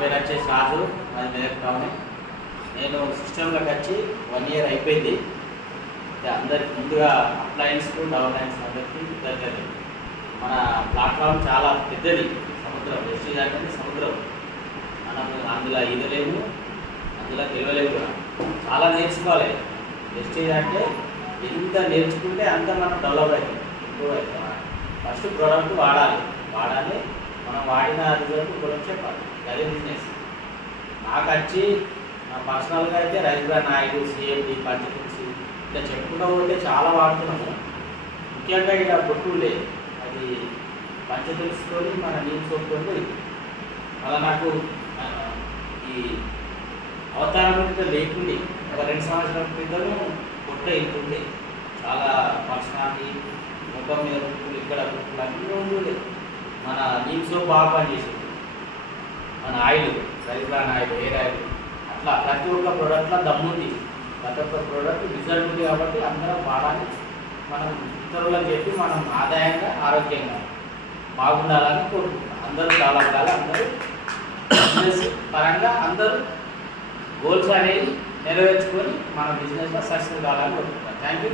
పేరు వచ్చేసి రాజు, అది మెదక్ టౌన్. నేను సిస్టంలోకి వచ్చి 1 ఇయర్ అయిపోయింది. అందరికి ముందుగా అప్లయన్స్ డౌన్ లైన్స్ అందరికీ దగ్గర. మన ప్లాట్ఫామ్ చాలా పెద్దది, సముద్రం. వెస్టేజ్ అంటే సముద్రం. మనం అందులో ఈదలేము, అందులో గెలవలేము కూడా. చాలా నేర్చుకోవాలి. వెస్టేజ్ అంటే ఎంత నేర్చుకుంటే అంత మనం డెవలప్ అవుతుంది, ఇంప్రూవ్ అవుతాం. ఫస్ట్ ప్రోడక్ట్ వాడాలి, మనం వాడిన రిజల్ట్ గురించి చెప్పాలి. అదే బిజినెస్. నాకు వచ్చి నా పర్సనల్గా అయితే rice brand oil, CMD, Panchatulasi ఇట్లా చెప్పుకుంటూ పోతే చాలా వాడుతున్నాము. ముఖ్యంగా ఇలా బొట్టు లేదు, అది పంచతులసితో మన నీళ్ళు సోపుకొని అలా నాకు ఈ అవతారం లేకుండే ఒక 2 సంవత్సరాల క్రితం పొట్ట వెళ్తుండే. చాలా పర్సనాలిటీ, ముఖం మీద బుక్కులు, ఇక్కడ బుక్కులు అన్నీ ఉండే. మన నీళ్ళు సోప్ బాగా పనిచేసింది. మన oil, rice brand oil, hair oil, అట్లా ప్రతి ఒక్క ప్రోడక్ట్లో దమ్ముంది. ప్రతి ఒక్క ప్రోడక్ట్ రిజల్ట్ ఉంది. కాబట్టి అందరం వాడాలి. మనం ఇతరులకు చెప్పి మనం ఆదాయంగా, ఆరోగ్యంగా బాగుండాలని కోరుకుంటున్నాం. అందరూ చాలా ఉండాలి. అందరూ బిజినెస్ పరంగా అందరూ గోల్స్ అనేవి నెరవేర్చుకొని మన బిజినెస్లో సక్సెస్ కావాలని కోరుకుంటున్నాం. Thank you.